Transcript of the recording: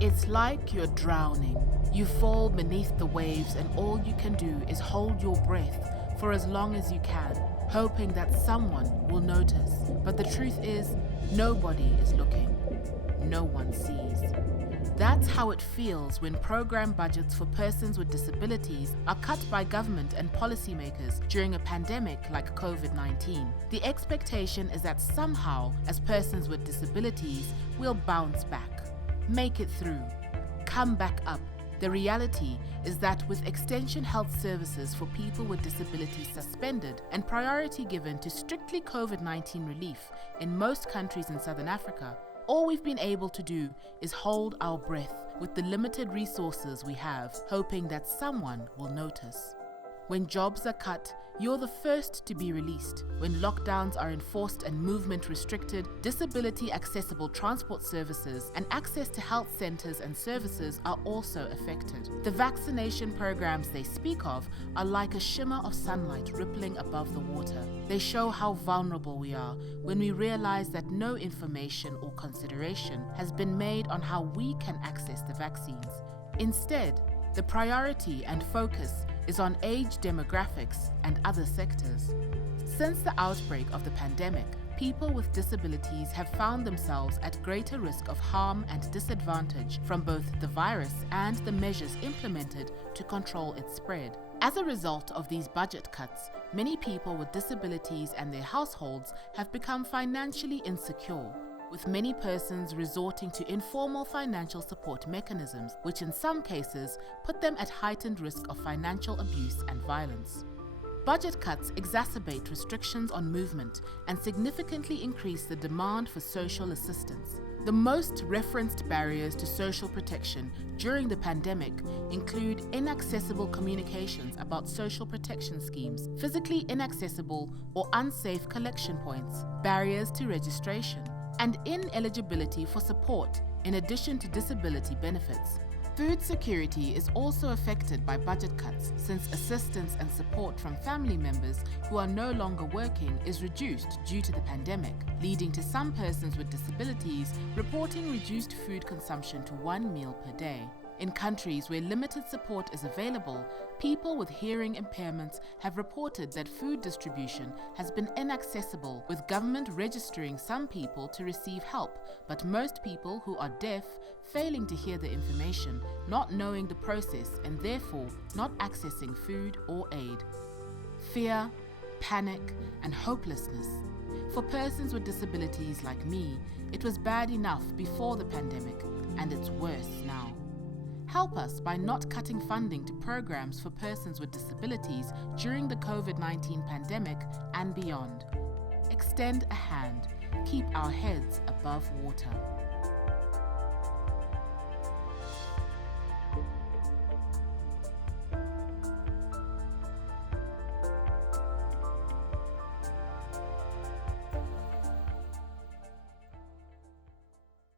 It's like you're drowning. You fall beneath the waves and all you can do is hold your breath for as long as you can, hoping that someone will notice. But the truth is, nobody is looking. No one sees. That's how it feels when program budgets for persons with disabilities are cut by government and policymakers during a pandemic like COVID-19. The expectation is that somehow, as persons with disabilities, we'll bounce back, make it through, come back up. The reality is that with extension health services for people with disabilities suspended and priority given to strictly COVID-19 relief in most countries in Southern Africa, all we've been able to do is hold our breath with the limited resources we have, hoping that someone will notice. When jobs are cut, you're the first to be released. When lockdowns are enforced and movement restricted, disability-accessible transport services and access to health centers and services are also affected. The vaccination programs they speak of are like a shimmer of sunlight rippling above the water. They show how vulnerable we are when we realize that no information or consideration has been made on how we can access the vaccines. Instead, the priority and focus is on age demographics and other sectors. Since the outbreak of the pandemic, people with disabilities have found themselves at greater risk of harm and disadvantage from both the virus and the measures implemented to control its spread. As a result of these budget cuts, many people with disabilities and their households have become financially insecure, with many persons resorting to informal financial support mechanisms, which in some cases put them at heightened risk of financial abuse and violence. Budget cuts exacerbate restrictions on movement and significantly increase the demand for social assistance. The most referenced barriers to social protection during the pandemic include inaccessible communications about social protection schemes, physically inaccessible or unsafe collection points, barriers to registration, and ineligibility for support in addition to disability benefits. Food security is also affected by budget cuts since assistance and support from family members who are no longer working is reduced due to the pandemic, leading to some persons with disabilities reporting reduced food consumption to 1 meal per day. In countries where limited support is available, people with hearing impairments have reported that food distribution has been inaccessible, with government registering some people to receive help, but most people who are deaf failing to hear the information, not knowing the process, and therefore not accessing food or aid. Fear, panic, and hopelessness. For persons with disabilities like me, it was bad enough before the pandemic, and it's worse now. Help us by not cutting funding to programs for persons with disabilities during the COVID-19 pandemic and beyond. Extend a hand. Keep our heads above water.